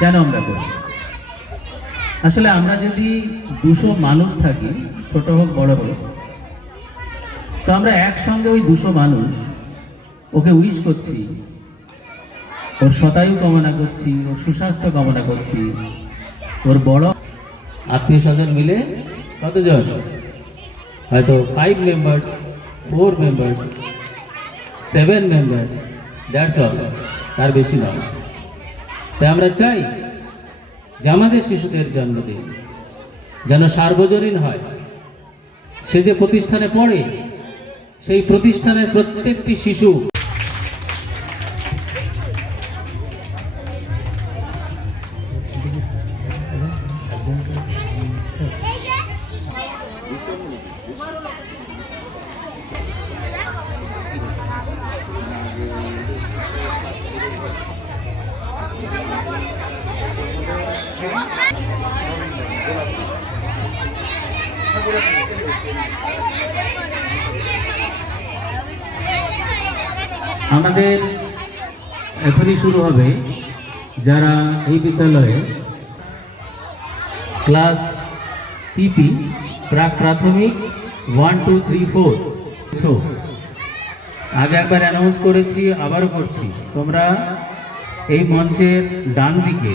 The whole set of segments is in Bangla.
কেন আমরা করি? আসলে আমরা যদি 200 মানুষ থাকি, ছোট হোক বড় হোক, তো আমরা একসঙ্গে ওই 200 মানুষ ওকে উইশ করছি, ওর শতায়ু কামনা করছি, ওর সুস্বাস্থ্য কামনা করছি। ওর বড় আত্মীয় স্বজন মিলে কতজন? হয়তো 5 members, 4 members, 7 members, that's all, তার বেশি নয়। তাই আমরা চাই যে আমাদের শিশুদের জন্মদিন যেন সার্বজনীন হয়। সে যে প্রতিষ্ঠানে পড়ে, সেই প্রতিষ্ঠানের প্রত্যেকটি শিশু আমাদের এখনই শুরু হবে। যারা এই বিদ্যালয়ে ক্লাস পিপি প্রাক প্রাথমিক 1, 2, 3, 4 আগে একবার অ্যানাউন্স করেছি, আবারও করছি, তোমরা এই মঞ্চের ডান দিকে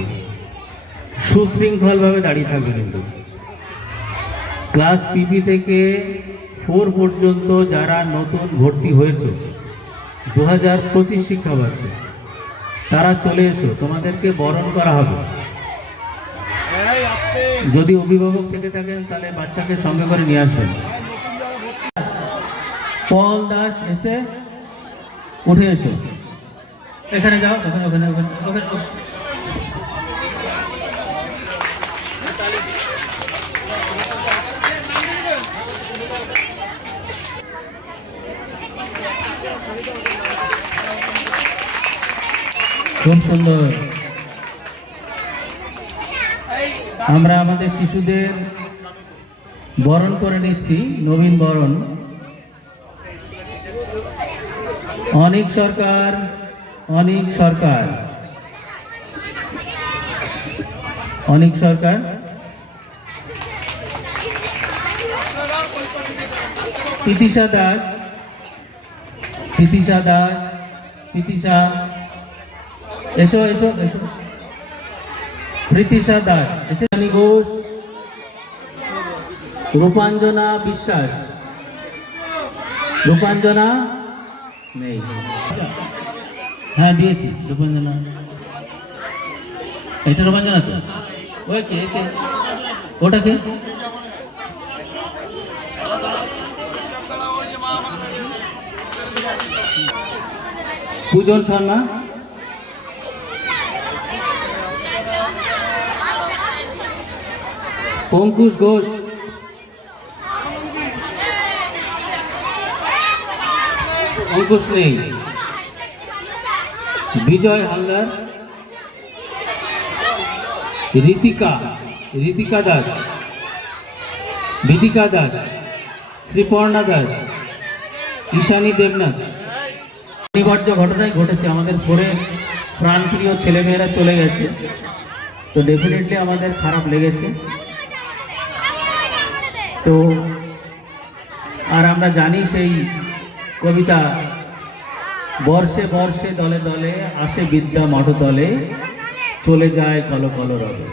সুশৃঙ্খলভাবে দাঁড়িয়ে থাকবে। কিন্তু ক্লাস পিপি থেকে 4 পর্যন্ত যারা নতুন ভর্তি হয়েছে 2025 শিক্ষাবর্ষে, তারা চলে এসো, তোমাদেরকে বরণ করা হবে। যদি অভিভাবক থেকে থাকেন তাহলে বাচ্চাকে সঙ্গে করে নিয়ে আসবেন। পল দাস এসে উঠে এসো, এখানে যাও, ওখানে ওখানে ওখানে ওখানে। খুব সুন্দর। আমরা আমাদের শিশুদের বরণ করে নিচ্ছি, নবীন বরণ। অনেক সরকার, অনেক সরকার, অনেক সরকার, তিতিশা দাস, তিতিশা দাস, তিতিশা এসো এসো এসো, প্রীতিশা দাস এসে, রানী ঘোষ, রূপাঞ্জনা বিশ্বাস, রূপাঞ্জনা নেই, হ্যাঁ দিয়েছি রূপাঞ্জনা, এটা রূপাঞ্জনা তো, ওই কে কে ওটা কে? পূজন শর্মা, অঙ্কুশ ঘোষ, অঙ্কুশ নেই, বিজয় হালদার, ঋতিকা, ঋতিকা দাস, বিদিকা দাস, শ্রীপর্ণা দাস, ঈশানী দেবনাথ। অনিবার্য ঘটনাই ঘটেছে, আমাদের পরে প্রাণপ্রিয় ছেলেমেয়েরা চলে গেছে, তো ডেফিনেটলি আমাদের খারাপ লেগেছে। তো আর আমরা জানি সেই কবিতা, বর্ষে বর্ষে দলে দলে আসে বিদ্যা মঠতলে, চলে যায় কল কল রবে।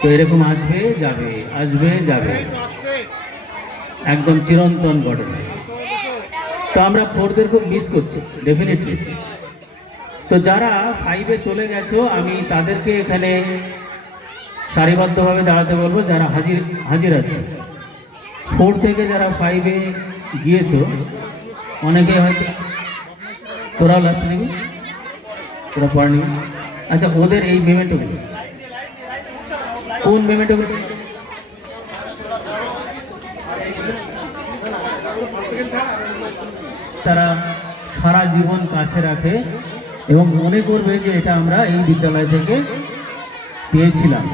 তো এরকম আসবে যাবে, আসবে যাবে, একদম চিরন্তন ঘটনা। তো আমরা 4দের খুব মিস করছি ডেফিনেটলি। তো যারা 5-এ চলে গেছো, আমি তাদেরকে এখানে সারিবদ্ধভাবে দাঁড়াতে বলবো, যারা হাজির আছে। 4 থেকে যারা 5-এ গিয়েছো, অনেকে হয়তো, তোরাও লাস্ট নিবি, তোরা পড়া নিবি। আচ্ছা, ওদের এই মেমেন্টোগুলো, কোন মেমেন্টোগুলো? তারা সারা জীবন কাছে রাখে এবং মনে করবে যে এটা আমরা এই বিদ্যালয় থেকে পেয়েছিলাম।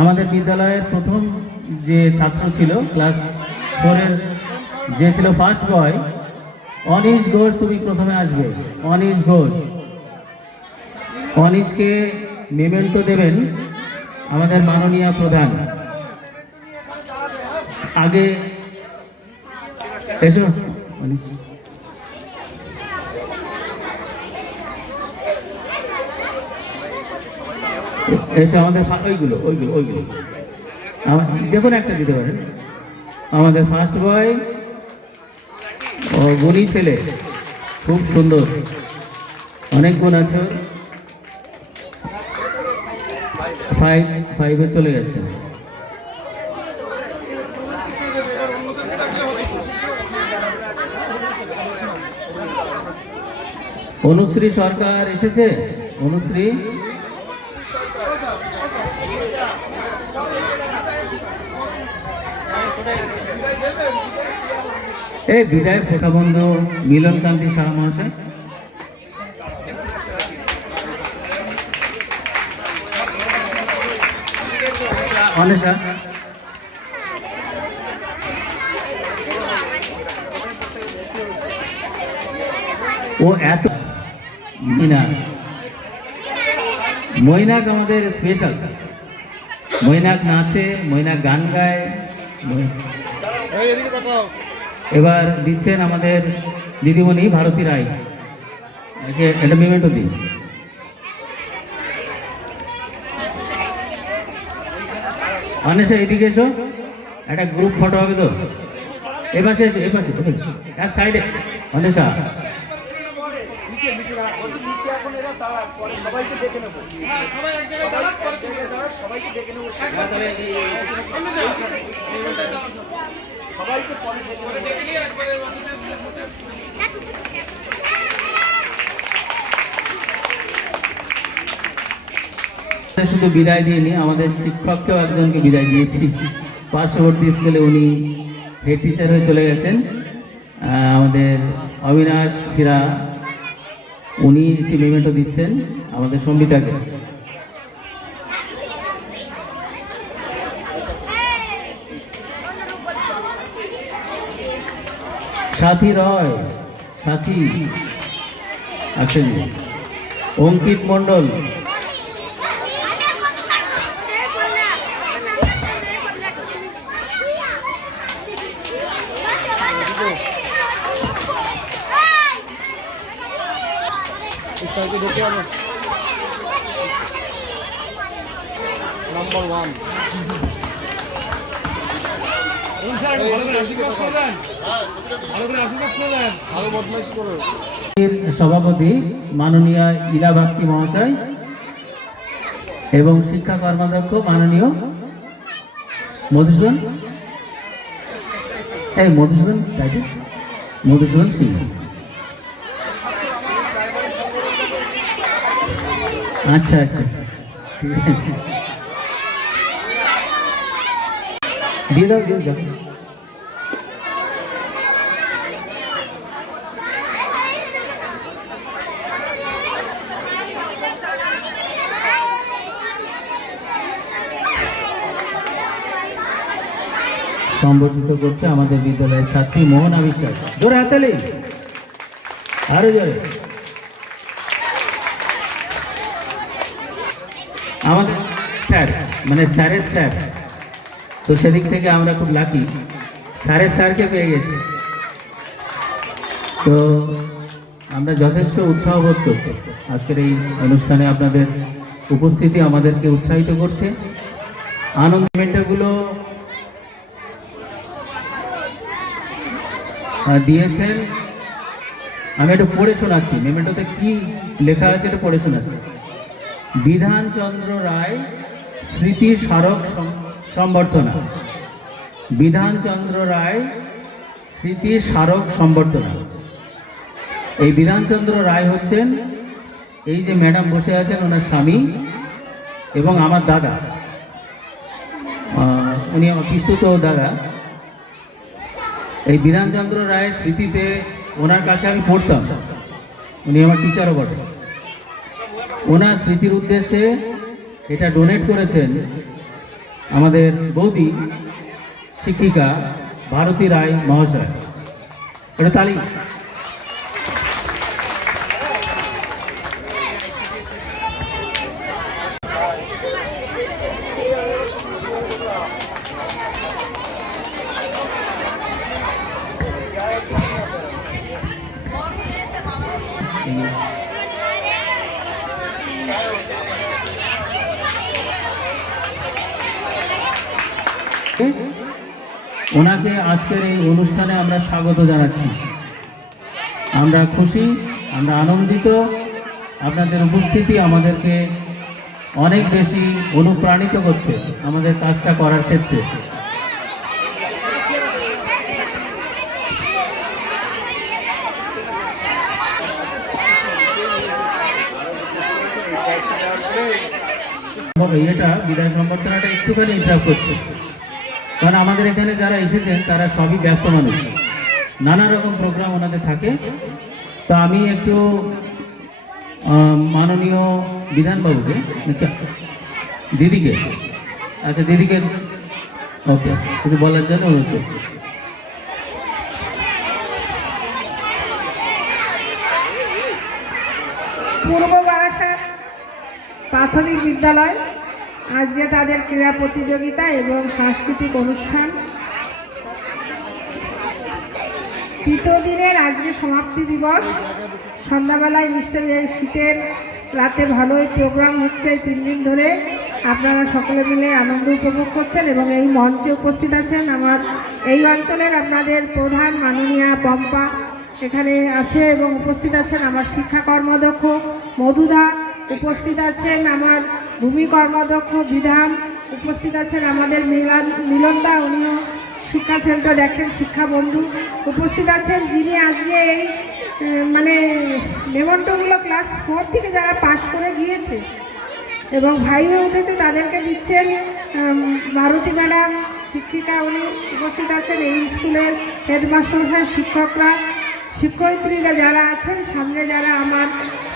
আমাদের বিদ্যালয়ের প্রথম যে ছাত্র ছিল ক্লাস 4-এর, যে ছিল ফার্স্ট বয়, অনিশ ঘোষ, তুমি প্রথমে আসবে। অনিশ ঘোষ, অনিশকে মেমেন্টো দেবেন আমাদের মাননীয় প্রধান। আগে এসো অনিশ। আমাদের ওইগুলো ওইগুলো ওইগুলো যে কোনো একটা দিতে পারেন। আমাদের ফার্স্ট বয় ও গুণী ছেলে, খুব সুন্দর, অনেক গুণ আছে। 5 চলে গেছে। অনুশ্রী সরকার এসেছে। অনুশ্রী এই বিদায় প্রথা বন্ধু মিলন কান্তি শাহ মহাশয়। অনেশা ও এত মৈনাক আমাদের স্পেশাল। মৈনাক নাচে, মৈনাক গান গায়। এবার দিচ্ছেন আমাদের দিদিমণি ভারতী রায়। এটা মেমেন্টো দিন। অনেশা এদিকে এসো, একটা গ্রুপ ফটো হবে তো। এপাশে এসো, এপাশে এক সাইডে। অনেশা শুধু বিদায় দিইনি, আমাদের শিক্ষককেও একজনকে বিদায় দিয়েছি। পার্শ্ববর্তী স্কুলে উনি হেড টিচার হয়ে চলে গেছেন। আমাদের অবিনাশ হীরা, উনি একটি মেমেন্টো দিচ্ছেন আমাদের সম্বিতাকে। সাথী রয়, সাথী আসেনি। অঙ্কিত মণ্ডল, নাম্বার 1 সভাপতি মাননীয় ইলা বাগচি মহাশয় এবং শিক্ষা কর্মাধ্যক্ষ মাননীয় মধুসূদন, এই মধুসূদন মধুসূদন সিংহ। আচ্ছা আচ্ছা, দিয়ে দাও দিয়ে যাও। সম্বর্ধিত করছে আমাদের বিদ্যালয়ের ছাত্রী মোহনা বিশ্বাস। জোরে হাততালি, আরো জোরে। আমাদের স্যার মানে স্যারের স্যার, তো সেদিক থেকে আমরা খুব লাকি, স্যারের স্যারকে পেয়ে গেছি। তো আমরা যথেষ্ট উৎসাহ বোধ করছি। আজকের এই অনুষ্ঠানে আপনাদের উপস্থিতি আমাদেরকে উৎসাহিত করছে। আনন্দ মেমেন্টোগুলো দিয়েছেন, আমি একটু পড়ে শোনাচ্ছি। মেমেন্টোতে কি লেখা আছে এটা পড়ে শোনাচ্ছি। বিধানচন্দ্র রায় স্মৃতি স্মারক সম্বর্ধনা। বিধানচন্দ্র রায় স্মৃতি স্মারক সম্বর্ধনা। এই বিধানচন্দ্র রায় হচ্ছেন এই যে ম্যাডাম বসে আছেন, ওনার স্বামী এবং আমার দাদা, উনি আমার পিস্তুত দাদা। এই বিধানচন্দ্র রায়ের স্মৃতিতে ওনার কাছে আমি পড়তাম, উনি আমার টিচারও বটে। ওনার স্মৃতির উদ্দেশ্যে এটা ডোনেট করেছেন আমাদের বৌদি শিক্ষিকা ভারতী রায় মহাশয়। এটা তালি। ওনাকে আজকের এই অনুষ্ঠানে আমরা স্বাগত জানাচ্ছি। আমরা খুশি, আমরা আনন্দিত। আপনাদের উপস্থিতি আমাদেরকে অনেক বেশি অনুপ্রাণিত করছে আমাদের কাজটা করার ক্ষেত্রে। এটা বিদায় সংবর্ধনাটা একটুখানি ইন্টারাপ্ট করছে, কারণ আমাদের এখানে যারা এসেছেন তারা সবই ব্যস্ত মানুষ, নানা রকম প্রোগ্রাম ওনাদের থাকে। তো আমি একটু মাননীয় বিধানবাবুকে, দিদিকে, আচ্ছা দিদিকে ওকে কিছু বলার জন্য অনুরোধ করছি। পূর্ব বারাসাত প্রাথমিক বিদ্যালয় আজকে তাদের ক্রীড়া প্রতিযোগিতা এবং সাংস্কৃতিক অনুষ্ঠান তৃতীয় দিনের আজকে সমাপ্তি দিবস। সন্ধ্যাবেলায় নিশ্চয়ই এই শীতের রাতে ভালোই প্রোগ্রাম হচ্ছে। 3 দিন ধরে আপনারা সকলে মিলে আনন্দ উপভোগ করছেন এবং এই মঞ্চে উপস্থিত আছেন আমার এই অঞ্চলের আপনাদের প্রধান মাননীয়া পম্পা এখানে আছে এবং উপস্থিত আছেন আমার শিক্ষা কর্মদক্ষ মধুদা, উপস্থিত আছেন আমার ভূমি কর্মদক্ষ বিধান, উপস্থিত আছেন আমাদের মিলনদা, উনিও শিক্ষা সেন্টার দেখেন শিক্ষা বন্ধু, উপস্থিত আছেন যিনি আজকে এই মানে মেমন্টোগুলো ক্লাস 4 থেকে যারা পাশ করে গিয়েছে এবং ভাইও উঠেছে তাদেরকে দিচ্ছেন মারুতি ম্যাডাম শিক্ষিকা, উনি উপস্থিত আছেন এই স্কুলের হেডমাস্টার, শিক্ষকরা, শিক্ষয়িত্রীরা যারা আছেন, সামনে যারা আমার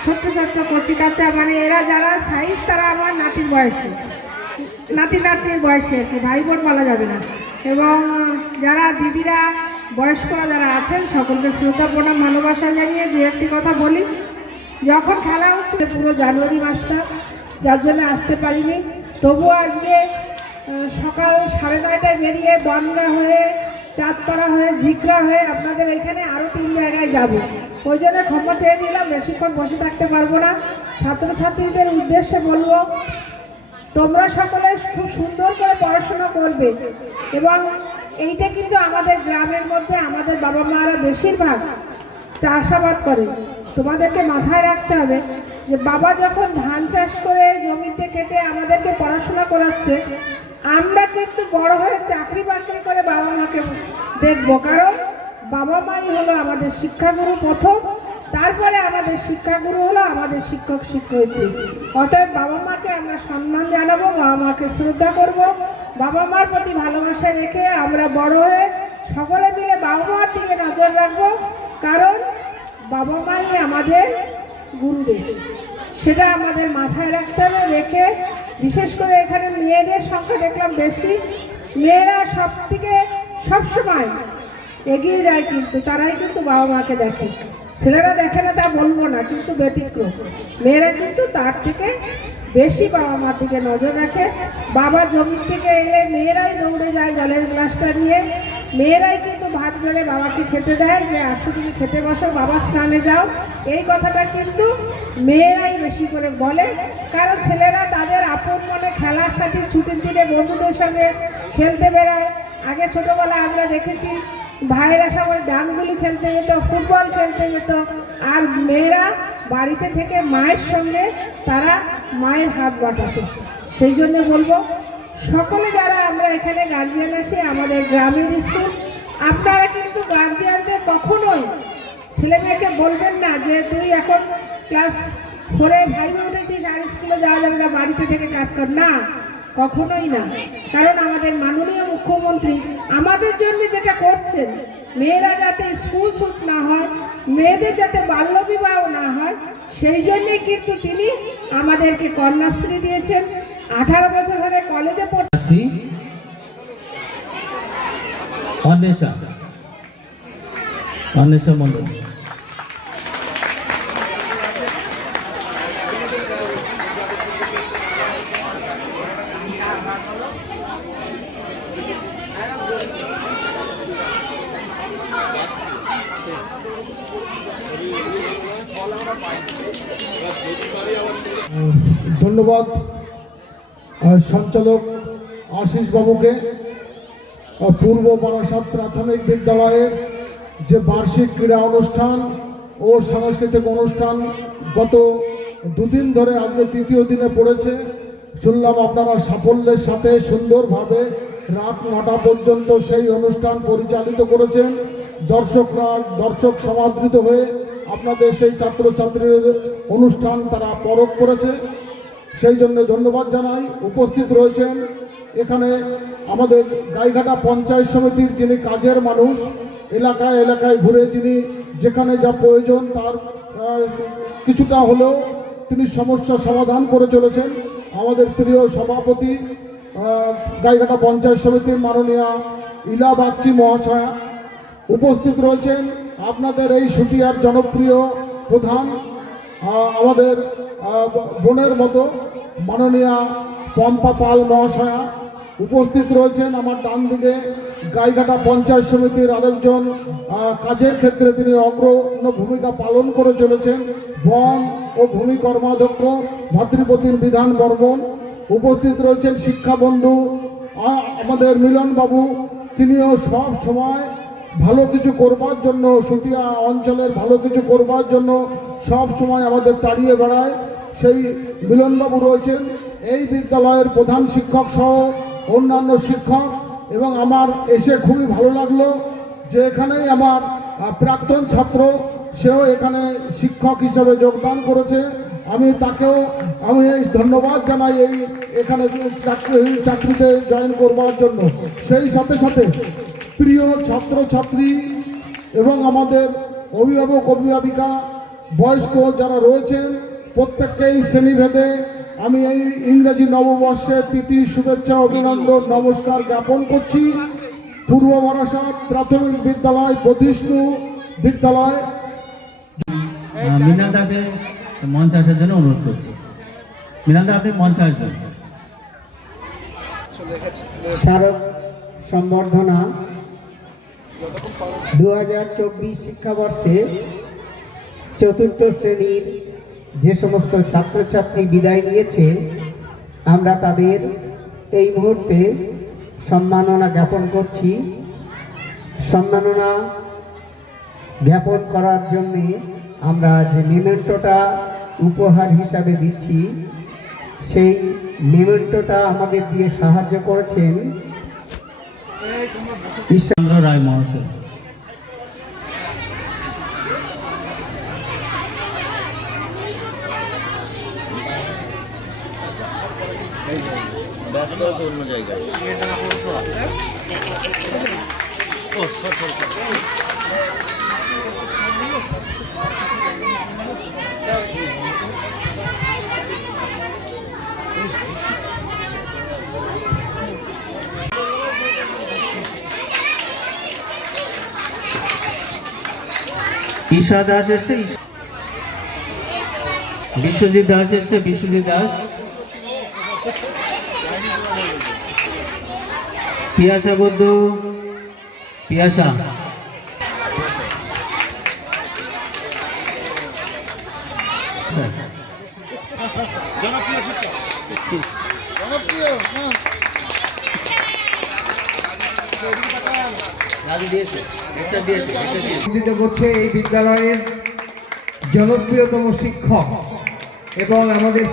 ছোট্ট ছোট্ট কচিকাচা মানে এরা যারা সাইজ তারা আমার নাতির বয়সে, নাতির বয়সে আর কি, ভাই বোন বলা যাবে না। এবং যারা দিদিরা বয়স্করা যারা আছেন সকলকে শ্রদ্ধা প্রণাম ভালোবাসা জানিয়ে দু একটি কথা বলি। যখন খেলা হচ্ছে পুরো জানুয়ারি মাসটা, যার জন্য আসতে পারিনি, তবুও আজকে সকাল 9:30টায় বেরিয়ে বনগা হয়ে চাঁদপাড়া হয়ে ঝিকরা হয়ে আপনাদের এখানে আরও 3 জায়গায় যাব। ওই জন্য ক্ষমা চেয়ে নিলাম, বেশিক্ষণ বসে থাকতে পারবো না। ছাত্রছাত্রীদের উদ্দেশ্যে বলবো তোমরা সকলে খুব সুন্দর করে পড়াশোনা করবে এবং এইটা কিন্তু আমাদের গ্রামের মধ্যে আমাদের বাবা মারা বেশিরভাগ চাষাবাদ করে। তোমাদেরকে মাথায় রাখতে হবে যে বাবা যখন ধান চাষ করে জমিতে কেটে আমাদেরকে পড়াশোনা করাচ্ছে, আমরা কিন্তু বড় হয়ে চাকরি বাকরি করে বাবা মাকে দেখবো, কারণ বাবা মাই হলো আমাদের শিক্ষাগুরু প্রথম, তারপরে আমাদের শিক্ষাগুরু হলো আমাদের শিক্ষক শিক্ষয়িত্রী। অতএব বাবা মাকে আমরা সম্মান জানাবো, বাবা মাকে শ্রদ্ধা করব, বাবা মার প্রতি ভালোবাসা রেখে আমরা বড় হয়ে সকলে মিলে বাবা মার দিকে নজর রাখবো, কারণ বাবা মাই আমাদের গুরুদেব, সেটা আমাদের মাথায় রাখতে হবে। রেখে বিশেষ করে এখানে মেয়েদের সংখ্যা দেখলাম বেশি, মেয়েরা সবসময় এগিয়ে যায়, কিন্তু তারাই কিন্তু বাবা মাকে দেখে, ছেলেরা দেখে না তা বলবো না, কিন্তু ব্যতিক্রম মেয়েরা কিন্তু তার থেকে বেশি বাবা মার দিকে নজর রাখে। বাবা জমি থেকে এলে মেয়েরাই দৌড়ে যায় জলের গ্লাসটা নিয়ে, মেয়েরাই কিন্তু ভাত বেড়ে বাবাকে খেতে দেয় যে আসো তুমি খেতে বসো, বাবা স্নানে যাও। এই কথাটা কিন্তু মেয়েরাই বেশি করে বলে, কারণ ছেলেরা তাদের আপন মনে খেলার সাথে ছুটির দিনে বন্ধুদের সঙ্গে খেলতে বেরোয়। আগে ছোটোবেলায় আমরা দেখেছি ভাইয়েরা সবাই ডাংগুলি খেলতে যেত, ফুটবল খেলতে যেত, আর মেয়েরা বাড়িতে থেকে মায়ের সঙ্গে তারা মায়ের হাত বাটাতো। সেই জন্য বলবো সকলে যারা আমরা এখানে গার্জিয়ান আছি, আমাদের গ্রামের স্কুল, আপনারা কিন্তু গার্জিয়ানদের কখনোই ছেলে মেয়েকে বলবেন না যে তুই এখন ক্লাস 4-এ ভাইবে উঠেছিস আর স্কুলে যাওয়া যাবে না, বাড়িতে থেকে কাজ কর, না, কখনোই না। কারণ আমাদের মাননীয় মুখ্যমন্ত্রী আমাদের জন্য যেটা করছেন, মেয়েরা যাতে স্কুল ছুট না হয়, মেয়েদের যাতে বাল্যবিবাহ না হয়, সেই জন্যই কিন্তু তিনি আমাদেরকে কন্যাশ্রী দিয়েছেন। 18 বছর ধরে কলেজে পড়ছি। অন্বেষা মন্ডল ধন্যবাদ সঞ্চালক আশিস বাবুকে পূর্ব বারাসাত প্রাথমিক বিদ্যালয়ের যে বার্ষিক ক্রীড়া অনুষ্ঠান ও সাংস্কৃতিক অনুষ্ঠান গত দুদিন ধরে আজকে তৃতীয় দিনে পড়েছে। শুনলাম আপনারা সাফল্যের সাথে সুন্দরভাবে রাত 9টা পর্যন্ত সেই অনুষ্ঠান পরিচালিত করেছেন। দর্শক সমাদৃত হয়ে আপনাদের সেই ছাত্রছাত্রীদের অনুষ্ঠান তারা পরখ করেছে, সেই জন্য ধন্যবাদ জানাই। উপস্থিত রয়েছেন এখানে আমাদের গাইঘাটা পঞ্চায়েত সমিতির যিনি কাজের মানুষ, এলাকায় এলাকায় ঘুরে যিনি যেখানে যা প্রয়োজন তার কিছুটা হলেও তিনি সমস্যা সমাধান করে চলেছেন। আমাদের প্রিয় সভাপতি গাইঘাটা পঞ্চায়েত সমিতির মাননীয়া ইলা বাগচি মহাশয়া উপস্থিত রয়েছেন। আপনাদের এই সুটিয়ার জনপ্রিয় প্রধান আমাদের বোনের মতো মাননীয়া পম্পা পাল মহাশয়া উপস্থিত রয়েছেন। আমার ডান দিকে গাইঘাটা পঞ্চায়েত সমিতির আরেকজন কাজের ক্ষেত্রে তিনি অগ্রণী ভূমিকা পালন করে চলেছেন, বন ও ভূমি কর্মাধ্যক্ষ ভাতৃপ্রতিম বিধান বর্মন। উপস্থিত রয়েছেন শিক্ষাবন্ধু আমাদের মিলনবাবু, তিনিও সব সময় ভালো কিছু করবার জন্য, সুটিয়া অঞ্চলের ভালো কিছু করবার জন্য সব সময় আমাদের তাড়িয়ে বেড়ায়, সেই মিলনবাবু রয়েছেন। এই বিদ্যালয়ের প্রধান শিক্ষক সহ অন্যান্য শিক্ষক, এবং আমার এসে খুবই ভালো লাগলো যে এখানেই আমার প্রাক্তন ছাত্র, সেও এখানে শিক্ষক হিসেবে যোগদান করেছে। আমি তাকেও ধন্যবাদ জানাই এই এখানে চাকরিতে জয়েন করবার জন্য। সেই সাথে সাথে প্রিয় ছাত্রছাত্রী এবং আমাদের অভিভাবক অভিভাবিকা বয়স্ক যারা রয়েছেন প্রত্যেককেই শ্রেণীভেদে আমি এই ইংরেজি নববর্ষের প্রীতি শুভেচ্ছা অভিনন্দন নমস্কার জ্ঞাপন করছি। পূর্ব বারাসাত প্রাথমিক বিদ্যালয় বধিষ্ণু বিদ্যালয় মৃণালদাকে মঞ্চে আসার জন্য অনুরোধ করছি। মৃণালদা, আপনি মঞ্চে আসবেন। স্মারক সম্বর্ধনা 2024 শিক্ষাবর্ষে চতুর্থ শ্রেণীর যে সমস্ত ছাত্রছাত্রী বিদায় নিয়েছে, আমরা তাদের এই মুহূর্তে সম্মাননা জ্ঞাপন করছি। সম্মাননা জ্ঞাপন করার জন্যে আমরা যে মেমেন্টোটা উপহার হিসাবে দিচ্ছি, সেই মেমেন্টোটা আমাদের দিয়ে সাহায্য করেছেন ঈশ্বরচন্দ্র রায় মহাশয়। ব্যস্ত আছে অন্য জায়গায়। ঈশা দাস এসছে, বিশ্বজিৎ দাস এসছে, বিশ্বজিৎ দাস। পিয়াসা বদ্ধ, পিয়াসা। করছে এই বিদ্যালয়ের জনপ্রিয়তম শিক্ষক এবং আমাদের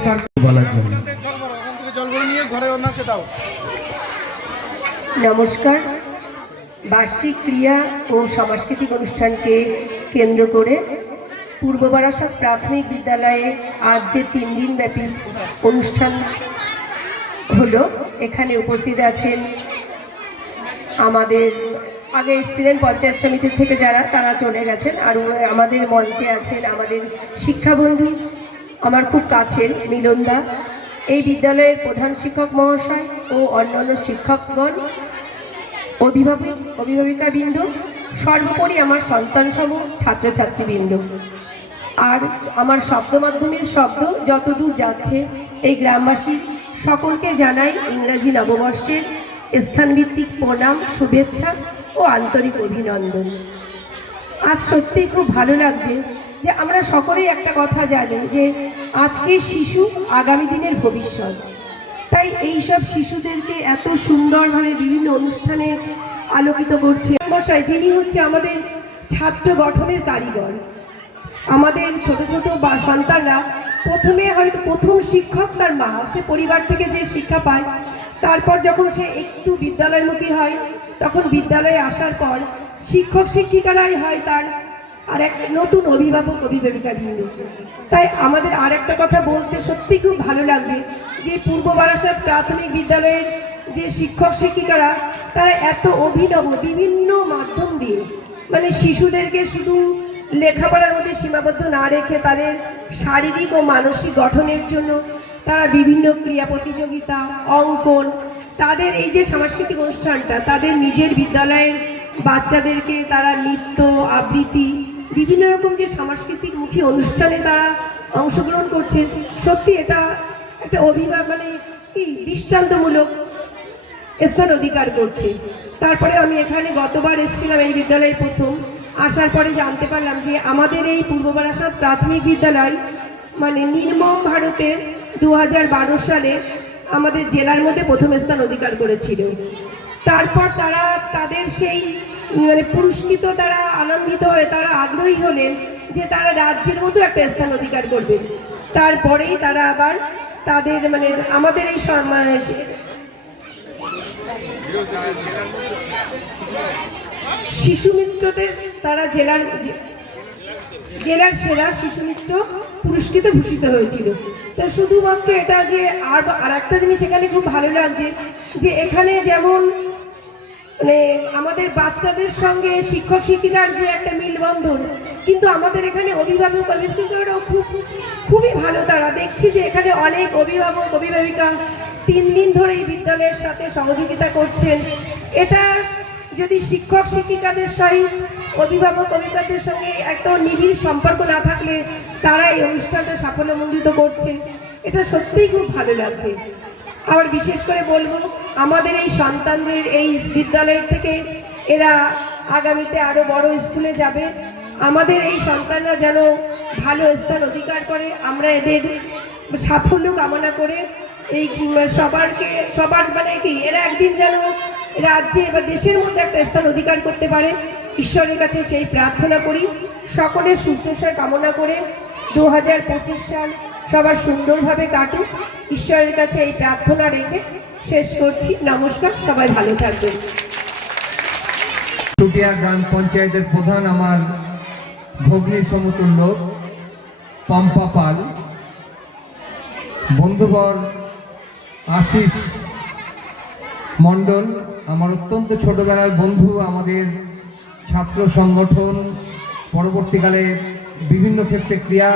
বলার জন্য নমস্কার। বার্ষিক ক্রীড়া ও সাংস্কৃতিক অনুষ্ঠানকে কেন্দ্র করে পূর্ব বারাসাত প্রাথমিক বিদ্যালয়ে আজ যে 3 দিনব্যাপী অনুষ্ঠান হলো, এখানে উপস্থিত আছেন আমাদের আগে এসেছিলেন পঞ্চায়েত সমিতির থেকে যারা, তারা চলে গেছেন। আর আমাদের মঞ্চে আছেন আমাদের শিক্ষাবন্ধু, আমার খুব কাছের মিলনদা, এই বিদ্যালয়ের প্রধান শিক্ষক মহাশয় ও অন্যান্য শিক্ষকগণ, অভিভাবিকাবৃন্দ, সর্বোপরি আমার সন্তানসম ছাত্রছাত্রীবৃন্দ। আর আমার শব্দ মাধ্যমের শব্দ যতদূর যাচ্ছে এই গ্রামবাসী সকলকে জানাই ইংরাজি নববর্ষের স্থানভিত্তিক প্রণাম, শুভেচ্ছা ও আন্তরিক অভিনন্দন। আজ সত্যিই খুব ভালো লাগছে যে আমরা সকলেই একটা কথা জানি যে আজকের শিশু আগামী দিনের ভবিষ্যৎ। তাই এই সব শিশুদেরকে এত সুন্দরভাবে বিভিন্ন অনুষ্ঠানে আলোকিত করছে মশাই, যিনি হচ্ছে আমাদের ছাত্র গঠনের কারিগর। আমাদের ছোট ছোট সন্তানরা প্রথমে হয়তো প্রথম শিক্ষক তার মা, সে পরিবার থেকে যে শিক্ষা পায়, তারপর যখন সে একটু বিদ্যালয়মুখী হয় তখন বিদ্যালয়ে আসার পর শিক্ষক শিক্ষিকারাই হয় তার আর এক নতুন অভিভাবক অভিভাবিকা বিন্দু। তাই আমাদের আর একটা কথা বলতে সত্যি খুব ভালো লাগছে যে পূর্ব বারাসাত প্রাথমিক বিদ্যালয়ের যে শিক্ষক শিক্ষিকারা তারা এত অভিনব বিভিন্ন মাধ্যম দিয়ে মানে শিশুদেরকে শুধু লেখাপড়ার মধ্যে সীমাবদ্ধ না রেখে তাদের শারীরিক ও মানসিক গঠনের জন্য তারা বিভিন্ন ক্রীড়া প্রতিযোগিতা, অঙ্কন, তাদের এই যে সাংস্কৃতিক অনুষ্ঠানটা, তাদের নিজের বিদ্যালয়ের বাচ্চাদেরকে তারা নৃত্য, আবৃত্তি, বিভিন্ন রকম যে সাংস্কৃতিক মুখী অনুষ্ঠানে তারা অংশগ্রহণ করছেন, সত্যি এটা একটা মানে কি দৃষ্টান্তমূলক স্থান অধিকার করছে। তারপরে আমি এখানে গতবার এসেছিলাম এই বিদ্যালয়ে প্রথম, আসার পরে জানতে পারলাম যে আমাদের এই পূর্ব বারাসাত প্রাথমিক বিদ্যালয় মানে নির্মম ভারতের 2012 সালে আমাদের জেলার মধ্যে প্রথম স্থান অধিকার করেছিল। তারপর তারা তাদের সেই মানে পুরস্কৃত তারা আনন্দিত হয়ে তারা আগ্রহী হলেন যে তারা রাজ্যের মতো একটা স্থান অধিকার করবে। তারপরেই তারা আবার তাদের মানে আমাদের এই শিশু মিত্রদের তারা জেলার সেরা শিশু মিত্র পুরস্কৃত ভূষিত হয়েছিল। তো শুধুমাত্র এটা যে আর একটা জিনিস এখানে খুব ভালো লাগছে যে এখানে যেমন মানে আমাদের বাচ্চাদের সঙ্গে শিক্ষক শিক্ষিকার যে একটা মিলবন্ধন, কিন্তু আমাদের এখানে অভিভাবক অভিভাবিকারাও খুবই ভালো। তারা দেখছি যে এখানে অনেক অভিভাবক অভিভাবিকা 3 দিন ধরে এই বিদ্যালয়ের সাথে সহযোগিতা করছেন। এটা যদি শিক্ষক শিক্ষিকাদের সহিত অভিভাবক অভিভাবকদের সঙ্গে একটা নিবিড় সম্পর্ক না থাকলে তারা এই অনুষ্ঠানটা সাফল্যমণ্ডিত করছে, এটা সত্যিই খুব ভালো লাগছে। আবার বিশেষ করে বলবো আমাদের এই সন্তানদের এই বিদ্যালয় থেকে এরা আগামীতে আরও বড় স্কুলে যাবে। আমাদের এই সন্তানরা যেন ভালো স্থান অধিকার করে, আমরা এদের সাফল্য কামনা করে এই সবার মানে কি এরা একদিন যেন রাজ্যে বা দেশের মধ্যে একটা স্থান অধিকার করতে পারে, ঈশ্বরের কাছে সেই প্রার্থনা করি। সকলের সুস্থতা কামনা করে 2025 সাল সবার সুন্দরভাবে কাটুক, ঈশ্বরের কাছে এই প্রার্থনা রেখে শেষ করছি। নমস্কার, সবাই ভালো থাকবেন। চুটিয়া গ্রাম পঞ্চায়েতের প্রধান আমার ভগ্নী সমতুল্য পম্পা পাল, বন্ধুবর আশিস মণ্ডল, আমার অত্যন্ত ছোটবেলার বন্ধু, আমাদের ছাত্র সংগঠন, পরবর্তীকালে বিভিন্ন ক্ষেত্রে ক্রীড়া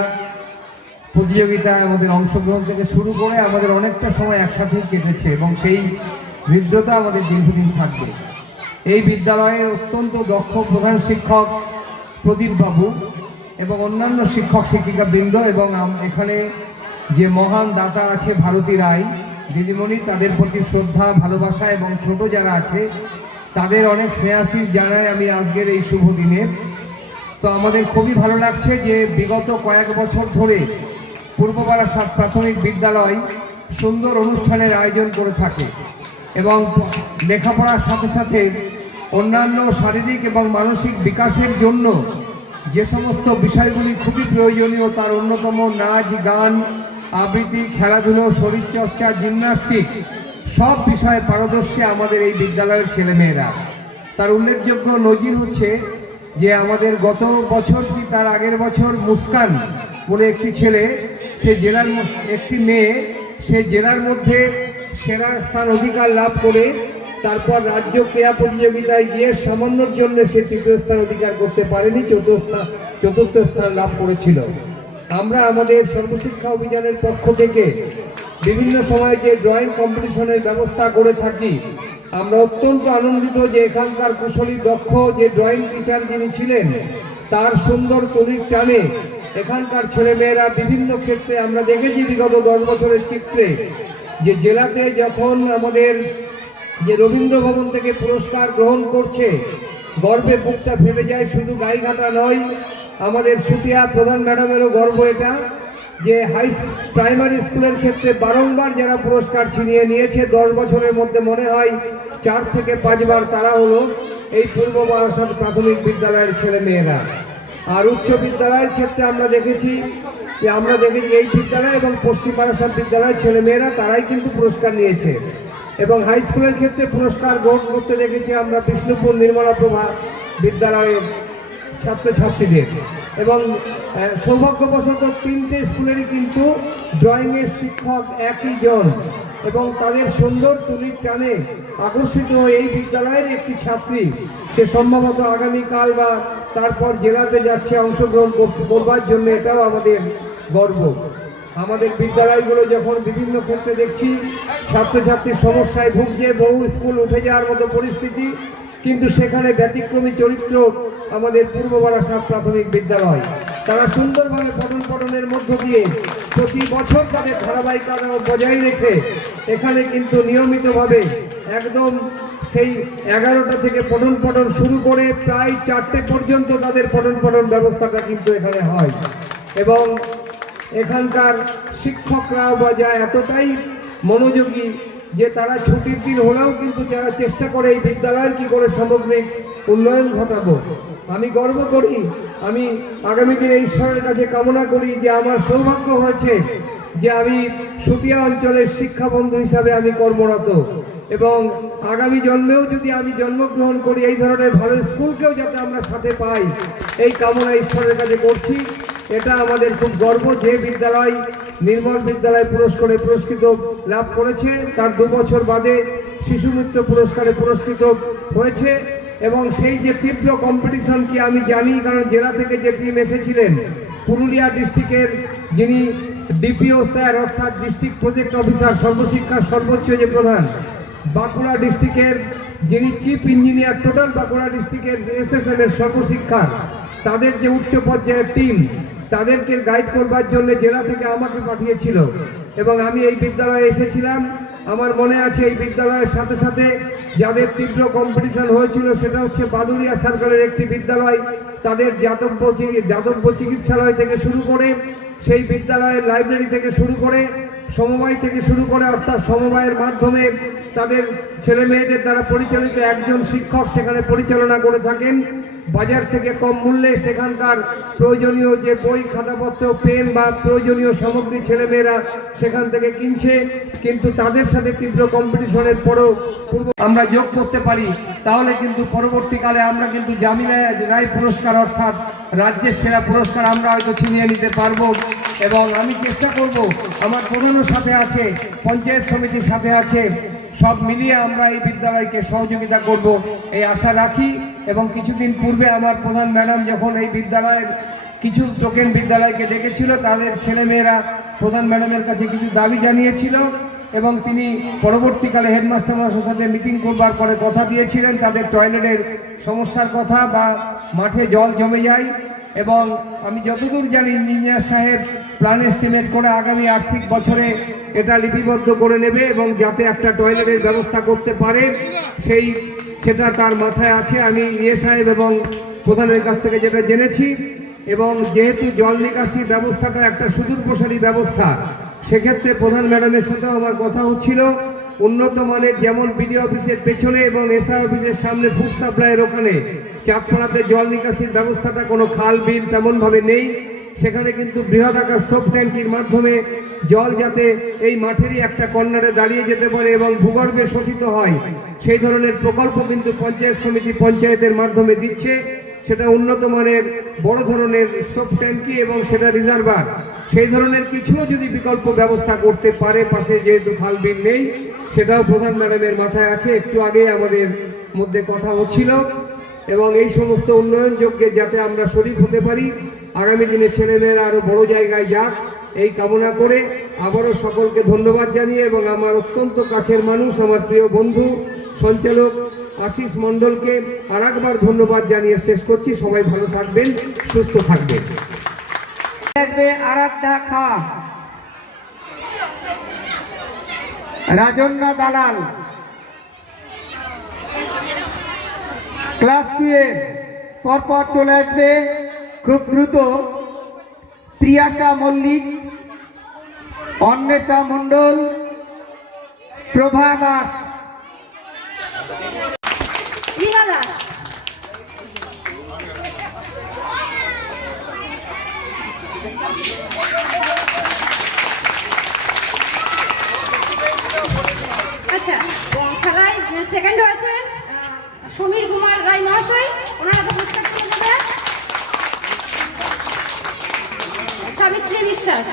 প্রতিযোগিতায় আমাদের অংশগ্রহণ থেকে শুরু করে আমাদের অনেকটা সময় একসাথেই কেটেছে এবং সেই হৃদ্রতা আমাদের দীর্ঘদিন থাকবে। এই বিদ্যালয়ের অত্যন্ত দক্ষ প্রধান শিক্ষক প্রদীপ বাবু এবং অন্যান্য শিক্ষক শিক্ষিকা বৃন্দ এবং এখানে যে মহান দাতা আছে ভারতী রায় দিদিমণি, তাদের প্রতি শ্রদ্ধা ভালোবাসা এবং ছোট যারা আছে তাদের অনেক স্নেহাশিস জানাই আমি আজকের এই শুভ দিনে। তো আমাদের খুবই ভালো লাগছে যে বিগত কয়েক বছর ধরে পূর্ব বারাসাত প্রাথমিক বিদ্যালয় সুন্দর অনুষ্ঠানের আয়োজন করে থাকে এবং লেখাপড়ার সাথে সাথে অন্যান্য শারীরিক এবং মানসিক বিকাশের জন্য যে সমস্ত বিষয়গুলি খুবই প্রয়োজনীয় তার অন্যতম নাচ, গান, আবৃত্তি, খেলাধুলো, শরীরচর্চা, জিমন্যাস্টিক সব বিষয়ে পারদর্শী আমাদের এই বিদ্যালয়ের ছেলেমেয়েরা। তার উল্লেখযোগ্য নজির হচ্ছে যে আমাদের গত বছর কি তার আগের বছর মুস্কান বলে একটি ছেলে, সে জেলার একটি মেয়ে, সে জেলার মধ্যে সেরা স্থান অধিকার লাভ করে তারপর রাজ্য ক্রীড়া প্রতিযোগিতায় গিয়ে সামান্যর জন্য সে 3য় স্থান অধিকার করতে পারেনি, 4র্থ স্থান লাভ করেছিল। আমরা আমাদের সর্বশিক্ষা অভিযানের পক্ষ থেকে বিভিন্ন সময় যে ড্রয়িং কম্পিটিশনের ব্যবস্থা করে থাকি, আমরা অত্যন্ত আনন্দিত যে এখানকার কুশলী দক্ষ যে ড্রয়িং টিচার যিনি ছিলেন তার সুন্দর তলির টানে এখানকার ছেলেমেয়েরা বিভিন্ন ক্ষেত্রে আমরা দেখেছি বিগত 10 বছরের চিত্রে যে জেলাতে যখন আমাদের যে রবীন্দ্র ভবন থেকে পুরস্কার গ্রহণ করছে গর্বে বুকটা ফেটে যায়। শুধু গাইঘাটা নয়, আমাদের সুটিয়া প্রধান ম্যাডামেরও গর্ব এটা যে প্রাইমারি স্কুলের ক্ষেত্রে বারংবার যারা পুরস্কার ছিনিয়ে নিয়েছে 10 বছরের মধ্যে মনে হয় 4 থেকে 5 বার তারা হলো এই পূর্ব বারাসাত প্রাথমিক বিদ্যালয়ের ছেলে মেয়েরা। আর উচ্চ বিদ্যালয়ের ক্ষেত্রে আমরা দেখেছি এই বিদ্যালয় এবং পশ্চিম বারাসাত বিদ্যালয়ের ছেলে মেয়েরা তারাই কিন্তু পুরস্কার নিয়েছে। এবং হাই স্কুলের ক্ষেত্রে পুরস্কার গ্রহণ করতে দেখেছি আমরা বিষ্ণুপুর নির্মলা প্রভা বিদ্যালয়ের ছাত্রছাত্রীদের। এবং সৌভাগ্যবশত 3টে স্কুলেরই কিন্তু ড্রয়িংয়ের শিক্ষক একই জন, এবং তাদের সুন্দর তুলির টানে আকর্ষিত হয়ে এই বিদ্যালয়ের একটি ছাত্রী সে সম্ভবত আগামীকাল বা তারপর জেলাতে যাচ্ছে অংশগ্রহণ করবার জন্য। এটাও আমাদের গর্ব। আমাদের বিদ্যালয়গুলো যখন বিভিন্ন ক্ষেত্রে দেখছি ছাত্রছাত্রীর সমস্যায় ভুগছে, বহু স্কুল উঠে যাওয়ার মতো পরিস্থিতি, কিন্তু সেখানে ব্যতিক্রমী চরিত্র আমাদের পূর্ব বারাসাত প্রাথমিক বিদ্যালয়। তারা সুন্দরভাবে পঠনের মধ্য দিয়ে প্রতি বছর তাদের ধারাবাহিকতা বজায় রেখে এখানে কিন্তু নিয়মিতভাবে একদম সেই 11টা থেকে পঠন শুরু করে প্রায় 4টে পর্যন্ত তাদের পঠন ব্যবস্থাটা কিন্তু এখানে হয়। এবং এখানকার শিক্ষকরাও বাজায় এতটাই মনোযোগী যে তারা ছুটির দিন হলেও কিন্তু যারা চেষ্টা করে এই বিদ্যালয়ের কী করে সামগ্রিক উন্নয়ন ঘটাবো। আমি গর্ব করি, আমি আগামী দিনে ঈশ্বরের কাছে কামনা করি যে আমার সৌভাগ্য হয়েছে যে আমি সুতিয়া অঞ্চলের শিক্ষাবন্ধু হিসাবে আমি কর্মরত, এবং আগামী জন্মেও যদি আমি জন্মগ্রহণ করি এই ধরনের ভালো স্কুলকেও যাতে আমরা সাথে পাই এই কামনা ঈশ্বরের কাছে করছি। এটা আমাদের খুব গর্ব যে বিদ্যালয় নির্মল বিদ্যালয় পুরস্কৃত লাভ করেছে, তার 2 বছর বাদে শিশু মিত্র পুরস্কারে পুরস্কৃত হয়েছে। এবং সেই যে তীব্র কম্পিটিশন কি আমি জানি, কারণ জেলা থেকে যে টিম এসেছিলেন, পুরুলিয়া ডিস্ট্রিক্টের যিনি ডিপিও স্যার অর্থাৎ ডিস্ট্রিক্ট প্রজেক্ট অফিসার সর্বশিক্ষার সর্বোচ্চ যে প্রধান, বাঁকুড়া ডিস্ট্রিক্টের যিনি চিফ ইঞ্জিনিয়ার টোটাল বাঁকুড়া ডিস্ট্রিক্টের SSM এর সর্বশিক্ষার, তাদের যে উচ্চ পর্যায়ের টিম তাদেরকে গাইড করবার জন্য জেলা থেকে আমাকে পাঠিয়েছিল এবং আমি এই বিদ্যালয়ে এসেছিলাম। আমার মনে আছে এই বিদ্যালয়ের সাথে সাথে যাদের তীব্র কম্পিটিশন হয়েছিল সেটা হচ্ছে বাদুড়িয়া সার্কেলের একটি বিদ্যালয়, তাদের যাদব্য চিকিৎসালয় থেকে শুরু করে সেই বিদ্যালয়ের লাইব্রেরি থেকে শুরু করে সমবায় থেকে শুরু করে, অর্থাৎ সমবায়ের মাধ্যমে তাদের ছেলে মেয়েদের দ্বারা পরিচালিত একজন শিক্ষক সেখানে পরিচালনা করে থাকেন। বাজার থেকে কম মূল্যে সেখানকার প্রয়োজনীয় যে বই খাতাপত্র পেন বা প্রয়োজনীয় সামগ্রী ছেলেমেয়েরা সেখান থেকে কিনছে, কিন্তু তাদের সাথে তীব্র কম্পিটিশনের পরেও আমরা যোগ করতে পারি তাহলে কিন্তু পরবর্তীকালে আমরা কিন্তু জামিনা রায় পুরস্কার অর্থাৎ রাজ্যের সেরা পুরস্কার আমরা হয়তো ছিনিয়ে নিতে পারবো। এবং আমি চেষ্টা করব, আমার প্রধানও সাথে আছে, পঞ্চায়েত সমিতির সাথে আছে, সব মিলিয়ে আমরা এই বিদ্যালয়কে সহযোগিতা করব এই আশা রাখি। এবং কিছুদিন পূর্বে আমার প্রধান ম্যাডাম যখন এই বিদ্যালয়ের কিছু টোকেন বিদ্যালয়কে ডেকেছিল, তাদের ছেলেমেয়েরা প্রধান ম্যাডামের কাছে কিছু দাবি জানিয়েছিল এবং তিনি পরবর্তীকালে হেডমাস্টার মহাশয়ের সাথে মিটিং করবার পরে কথা দিয়েছিলেন তাদের টয়লেটের সমস্যার কথা বা মাঠে জল জমে যায়। এবং আমি যতদূর জানি ইঞ্জিনিয়ার সাহেব প্ল্যান এস্টিমেট করে আগামী আর্থিক বছরে এটা লিপিবদ্ধ করে নেবে এবং যাতে একটা টয়লেটের ব্যবস্থা করতে পারে সেটা তার মাথায় আছে। আমি সাহেব এবং প্রধানের কাছ থেকে যেটা জেনেছি, এবং যেহেতু জল নিকাশি ব্যবস্থাটা একটা সুদূর প্রসারী ব্যবস্থা, সেক্ষেত্রে প্রধান ম্যাডামের সাথেও আমার কথা হচ্ছিল উন্নত মানের, যেমন বিডিও অফিসের পেছনে এবং এসআই অফিসের সামনে ফুড সাপ্লাইয়ের ওখানে চাঁদপাড়াতে জল নিকাশির ব্যবস্থাটা কোনো খাল বিল তেমনভাবে নেই, সেখানে কিন্তু বৃহৎ আকার সোপ ট্যাঙ্কির মাধ্যমে জল যাতে এই মাঠেরই একটা কর্নারে দাঁড়িয়ে যেতে পারে এবং ভূগর্ভে শোষিত হয় সেই ধরনের প্রকল্প কিন্তু পঞ্চায়েত সমিতি পঞ্চায়েতের মাধ্যমে দিচ্ছে। সেটা উন্নত মানের বড় ধরনের সোপ ট্যাঙ্কি এবং সেটা রিজার্ভার, সেই ধরনের কিছুও যদি বিকল্প ব্যবস্থা করতে পারে, পাশে যেহেতু খাল বিল নেই, সেটাও প্রধান ম্যাডামের মাথায় আছে, একটু আগে আমাদের মধ্যে কথা হচ্ছিল। এবং এই সমস্ত উন্নয়ন যজ্ঞে যাতে আমরা শরিক হতে পারি, আগামী দিনে ছেলেমেয়েরা আরও বড় জায়গায় যাক এই কামনা করে আবারও সকলকে ধন্যবাদ জানিয়ে এবং আমার অত্যন্ত কাছের মানুষ, আমার প্রিয় বন্ধু সঞ্চালক আশিস মণ্ডলকে আরেকবার ধন্যবাদ জানিয়ে শেষ করছি। সবাই ভালো থাকবেন, সুস্থ থাকবেন। আরাধ্যা খা, রাজন্না দালাল, ক্লাস 2 এ পরপর চলে আসবে খুব দ্রুত প্রিয়াশা মল্লিক, অন্বেষা মণ্ডল, প্রভা দাস। রিমা দাস। আচ্ছা, খেলায় সেকেন্ড হয়েছে সমীর কুমার রায় মহাশয়, ওনারা তো পুরস্কার তুলে দেবে। সাবিত্রী বিশ্বাস।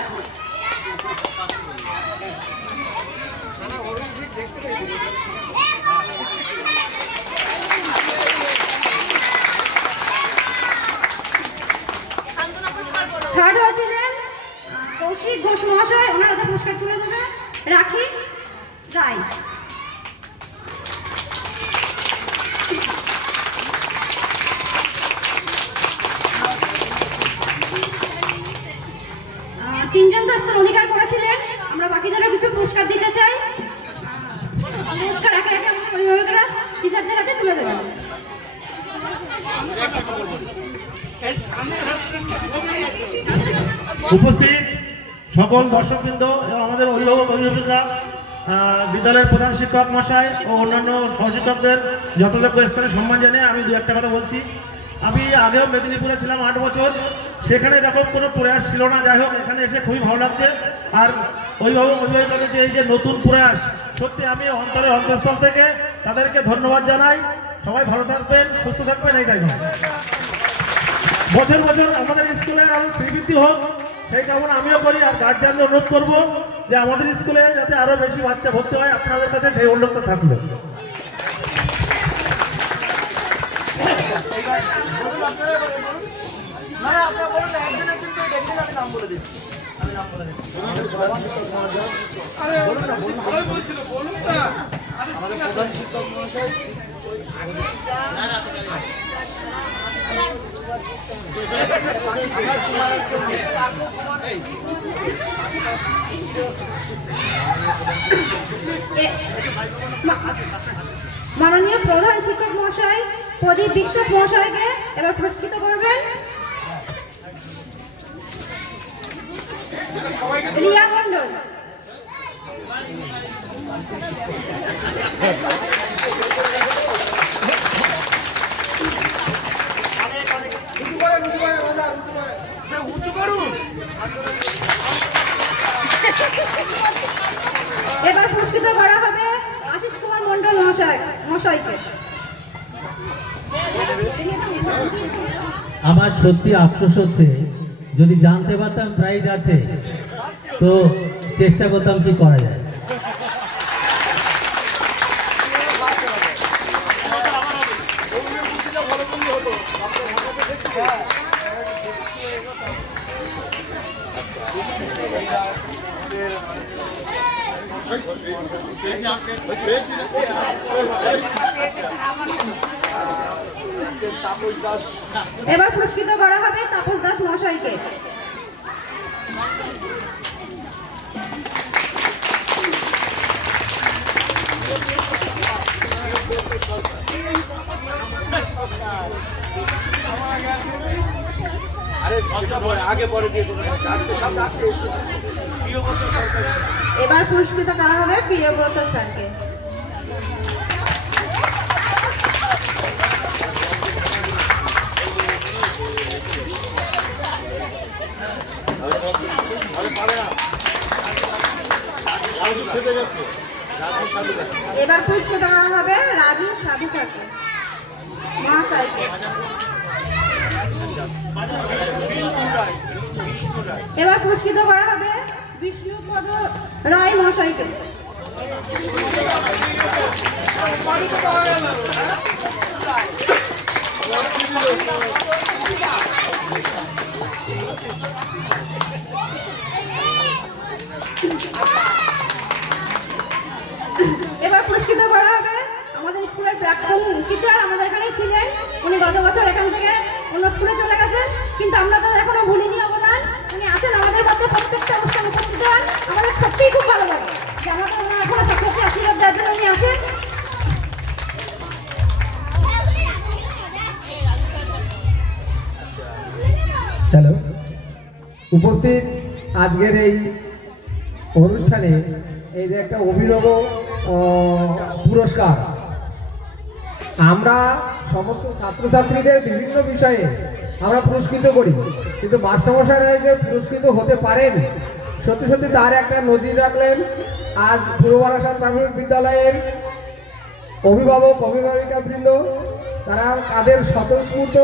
থার্ড হয়েছিলেন কৌশিক ঘোষ মহাশয়, ওনারা তো পুরস্কার তুলে দেবে। রাখি গাই। তিনজন তো স্থান অধিকার করেছিলেন, আমরা বাকিদেরও কিছু পুরস্কার দিতে চাই। পুরস্কার একে একে আমাদের অভিভাবকরা টিচারদের হাতে তুলে দেবেন। উপস্থিত সকল দর্শকবৃন্দ এবং আমাদের অভিভাবক অভিভাবিকা, বিদ্যালয়ের প্রধান শিক্ষক মশাই ও অন্যান্য সহশিক্ষকদের যথাযোগ্য স্থানে সম্মান জানিয়ে আমি দু একটা কথা বলছি। আমি আগেও মেদিনীপুরে ছিলাম 8 বছর, সেখানে এরকম কোনো প্রয়াস ছিল না। যাই হোক, এখানে এসে খুবই ভালো লাগছে। আর অভিভাবক অভিভাবিকাদের যে এই যে নতুন প্রয়াস, সত্যি আমি অন্তরের অন্তঃস্থল থেকে তাদেরকে ধন্যবাদ জানাই। সবাই ভালো থাকবেন, সুস্থ থাকবেন, এইটাই নয়। বছর বছর আমাদের স্কুলে আরও শ্রীবৃদ্ধি হোক, সেই কামনা আমিও করি। আর গার্জিয়ানদের অনুরোধ করবো যে আমাদের স্কুলে যাতে আরও বেশি বাচ্চা ভর্তি হয়, আপনাদের কাছে সেই অনুরোধটা থাকলো। মাননীয় প্রধান শিক্ষক মহাশয় প্রদীপ বিশ্বাস মহাশয়কে এবার পুরস্কৃত করবেন। রিয়া মণ্ডল। এবার পুরস্কৃত করা হবে আশিস কুমার মণ্ডল মহাশয়কে। আমার সত্যি আফসোস হচ্ছে, যদি জানতে পারতাম প্রাইজ আছে তো চেষ্টা করতাম কি করা যায়। এবার পুরস্কৃত করা হবে তাপস দাস মহাশয়কে। এবার পুরস্কৃত করা হবে প্রিয়ব্রত স্যারকে। এবার পুরস্কৃত করা হবে রাজু সাধুকাকে মহাশয়কে। এবার পুরস্কৃত করা হবে বিষ্ণুপদ রায় মহাশয়কে। এবার পুরস্কৃত করা হবে আমাদের স্কুলের প্রাক্তন টিচার, আমাদের এখানেই ছিলেন। উনি গত বছর এখান থেকে অন্য স্কুলে চলে গেছেন, কিন্তু আমরা তাদের এখনো ভুলিনি অবদান। উনি আছেন আমাদের মধ্যে, প্রত্যেকটা অনুষ্ঠান উপস্থিত হন। আমাদের সত্যিই খুব ভালো লাগে যে আমাদের ওনার এখনো ছাত্রছাত্রী আশীর্বাদ দেওয়ার জন্য উনি আসেন। হ্যালো, উপস্থিত আজকের এই অনুষ্ঠানে এই যে একটা অভিনব পুরস্কার, আমরা সমস্ত ছাত্রছাত্রীদের বিভিন্ন বিষয়ে আমরা পুরস্কৃত করি, কিন্তু মাস্টারমশাইরা যে পুরস্কৃত হতে পারেন সত্যি সত্যি তার একটা নজির রাখলেন। আজ পূর্ব বারাসাত প্রাথমিক বিদ্যালয়ের অভিভাবক অভিভাবিকা বৃন্দ তারা তাদের স্বতঃস্ফূর্ত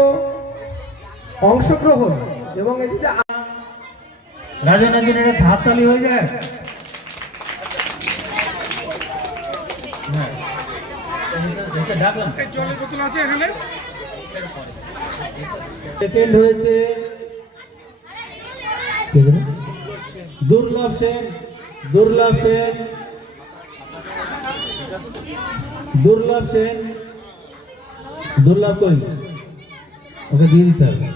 অংশগ্রহণ এবং এটিতে রাজনের জন্য একটা হাততালি হয়ে যায়। সেকেন্ড হয়েছে দুর্লভ সেন। দুর্লভ সেন, দুর্লভ সেন, দুর্লভ কই, ওকে দিয়ে দিতে হবে।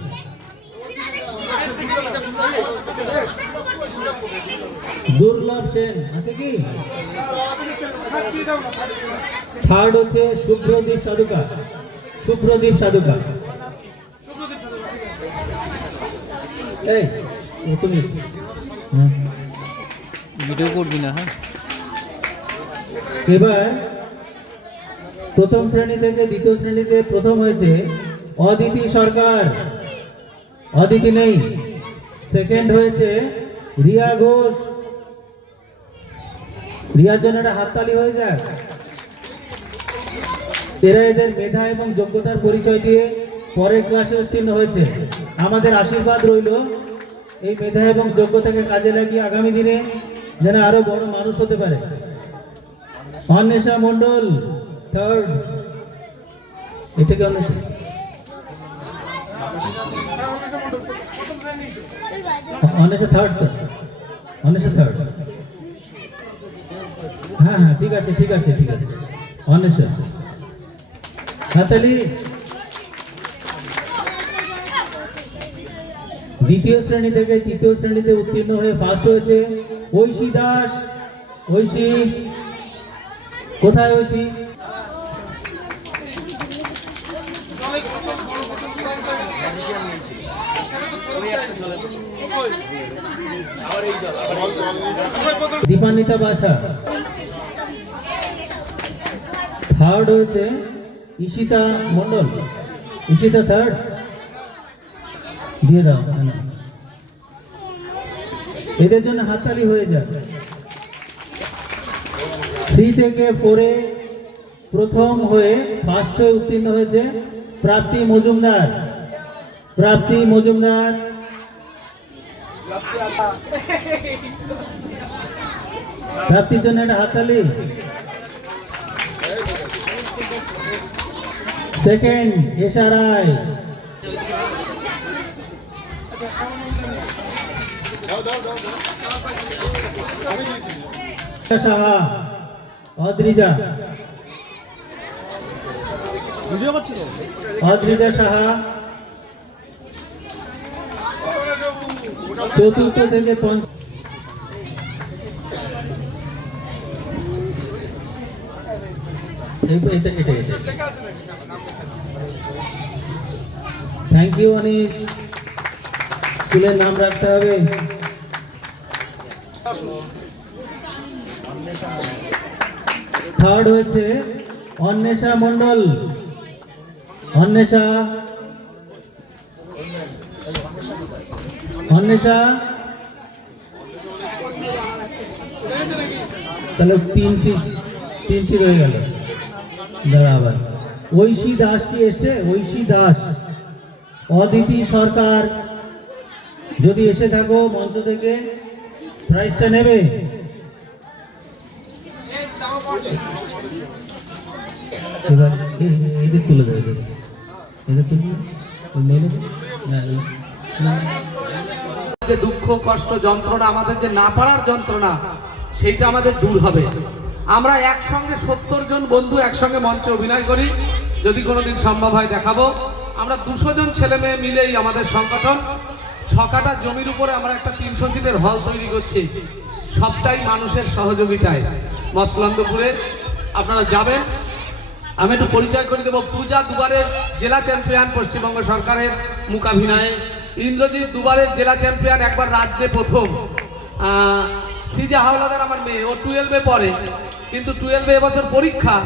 দুর্লভ সেন আছে কি? থার্ড হচ্ছে শুভ্রদীপ সাধুকা। শুভ্রদীপ সাধুকা, এই তুমি ভিডিও করবি না? হ্যাঁ, এবার প্রথম শ্রেণী থেকে দ্বিতীয় শ্রেণীতে প্রথম হয়েছে অদিতি সরকার। অদিতি নেই। সেকেন্ড হয়েছে রিয়া ঘোষ। রিয়ার জন্য একটা হাততালি হয়ে যায়। এরা এদের মেধা এবং যোগ্যতার পরিচয় দিয়ে পরের ক্লাসে উত্তীর্ণ হয়েছে। আমাদের আশীর্বাদ রইল এই মেধা এবং যোগ্যতাকে কাজে লাগিয়ে আগামী দিনে যেন আরো বড় মানুষ হতে পারে। অন্বেষা মণ্ডল থার্ড। এটা কি অন্বেষা? অন্বেষা থার্ড তো, অন্বেষা থার্ড। হ্যাঁ হ্যাঁ, ঠিক আছে ঠিক আছে ঠিক আছে। অন্বেষা হাতালি। দ্বিতীয় শ্রেণী থেকে তৃতীয় শ্রেণীতে উত্তীর্ণ হয়ে ফার্স্ট হয়েছে ঐশী দাস। ঐশী কোথায়? ঐশী দীপান্বিতা বাছা। থার্ড হয়েছে ঈশিতা মণ্ডল। ঈশিতা থার্ড, দিয়ে দাও। এদের জন্য হাততালি হয়ে যায়। 3 থেকে 4-এ প্রথম হয়ে ফার্স্ট হয়ে উত্তীর্ণ হয়েছে প্রাপ্তি মজুমদার। প্রাপ্তি মজুমদার, প্রাপ্তির জন্য একটা হাততালি। সেকেন্ড এশা রায়। সাহা, অদ্রিজা, অদ্রিজা সাহা। চতুর্থ থেকে পঞ্চম থ্যাংক ইউ অনিশ। স্কুলের নাম রাখতে হবে। থার্ড হয়েছে অন্বেষা মণ্ডল। অন্বেষা, অন্বেষা তাহলে তিনটি রয়ে গেল। দাঁড়া আবার ঐশী দাস কি এসে? ঐশী দাস। অদিতি সরকার, যদি এসে থাকো মঞ্চ থেকে প্রাইজটা নেবে। এবার এদের তুলে দেবে, এদের তুলে যে দুঃখ কষ্ট যন্ত্রণা, আমাদের যে না পারার যন্ত্রণা, সেইটা আমাদের দূর হবে। আমরা একসঙ্গে 70 জন বন্ধু একসঙ্গে মঞ্চে অভিনয় করি, যদি কোনোদিন সম্ভব হয় দেখাবো। আমরা 200 জন ছেলে মেয়ে মিলেই আমাদের সংগঠন। 6 কাঠা জমির উপরে আমরা একটা 300 সিটের হল তৈরি করছি, সবটাই মানুষের সহযোগিতায় মসলন্দপুরে। আপনারা যাবেন। আমি একটু পরিচয় করে দেবো। পূজা দুবারের জেলা চ্যাম্পিয়ন পশ্চিমবঙ্গ সরকারের মূকাভিনয়ে। ইন্দ্রজিৎ দুবারের জেলা চ্যাম্পিয়ন, একবার রাজ্যে প্রথম। সিজা হাওলাদার আমার মেয়ে, ও 12-এ পড়ে, কিন্তু 12-এ এবছর পরীক্ষা।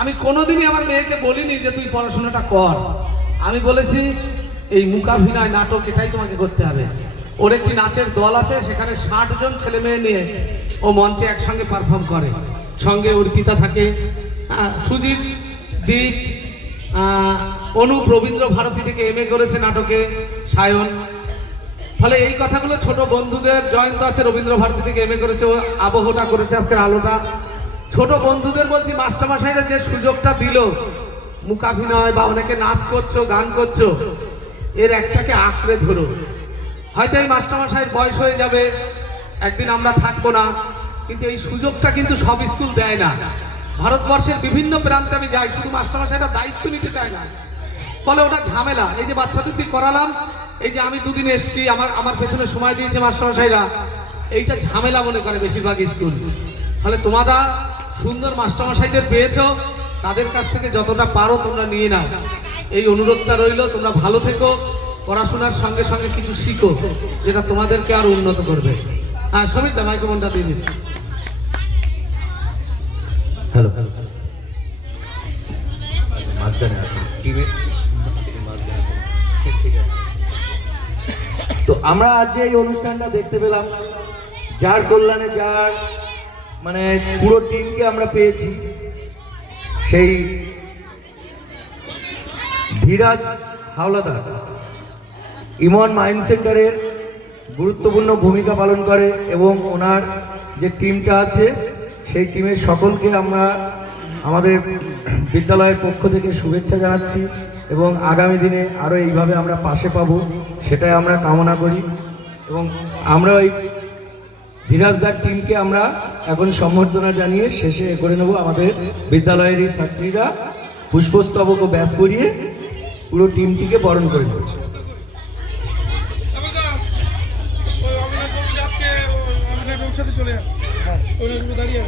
আমি কোনোদিনই আমার মেয়েকে বলিনি যে তুই পড়াশোনাটা কর। আমি বলেছি এই মূকাভিনয় নাটক এটাই তোমাকে করতে হবে। ওর একটি নাচের দল আছে, সেখানে 60 জন ছেলে মেয়ে নিয়ে ও মঞ্চে একসঙ্গে পারফর্ম করে। সঙ্গে অর্পিতা থাকে, সুজিত, দীপ, অনুপ রবীন্দ্র ভারতী থেকে MA করেছে নাটকে, সায়ন। ফলে এই কথাগুলো ছোট বন্ধুদের, জয়ন্ত আছে রবীন্দ্র ভারতী থেকে MA করেছে, ও আবহটা করেছে, আজকের আলোটা। ছোট বন্ধুদের বলছি, মাস্টারমশাইরা যে সুযোগটা দিল মূকাভিনয় বা অনেকে নাচ করছো, গান করছো, এর একটাকে আঁকড়ে ধরো। হয়তো এই মাস্টারমশাইয়ের বয়স হয়ে যাবে, একদিন আমরা থাকবো না, কিন্তু এই সুযোগটা কিন্তু সব স্কুল দেয় না। ভারতবর্ষের বিভিন্ন প্রান্তে আমি যাই, শুধু মাস্টারমশাইরা দায়িত্ব নিতে চায় না, ফলে ওটা ঝামেলা। এই যে বাচ্চাদের দিয়ে করালাম, এই যে আমি দুদিন এসছি, আমার পেছনে সময় দিয়েছে মাস্টারমশাইরা, এইটা ঝামেলা মনে করে বেশিরভাগ স্কুল। ফলে তোমরা সুন্দর মাস্টারমশাইদের পেয়েছো, তাদের কাছ থেকে যতটা পারো তোমরা নিয়ে নাও, এই অনুরোধটা রইল। তোমরা ভালো থেকো, পড়াশোনার সঙ্গে সঙ্গে কিছু শিখো, যেটা তোমাদেরকে আরো উন্নত করবে। সমীর দা মাইক্রোফোনটা দিয়ে দিন। হ্যালো, মাঝখানে আসুন। তো আমরা আজ যে এই অনুষ্ঠানটা দেখতে পেলাম, যার কল্যাণে, যার মানে পুরো টিমকে আমরা পেয়েছি, সেই ধীরাজ হাওলাদার ইমন মাইন্ড সেন্টারের গুরুত্বপূর্ণ ভূমিকা পালন করে, এবং ওনার যে টিমটা আছে সেই টিমের সকলকে আমরা আমাদের বিদ্যালয়ের পক্ষ থেকে শুভেচ্ছা জানাচ্ছি, এবং আগামী দিনে আরও এইভাবে আমরা পাশে পাবো সেটাই আমরা কামনা করি। এবং আমরা ওই ধীরাজদার টিমকে আমরা এখন সম্বর্ধনা জানিয়ে শেষে করে নেব। আমাদের বিদ্যালয়ের এই ছাত্রীরা পুষ্পস্তবক ও ব্যাস পরিয়ে পুরো টিমটিকে বরণ করে নেব। চলে যাচ্ছে দাঁড়িয়ে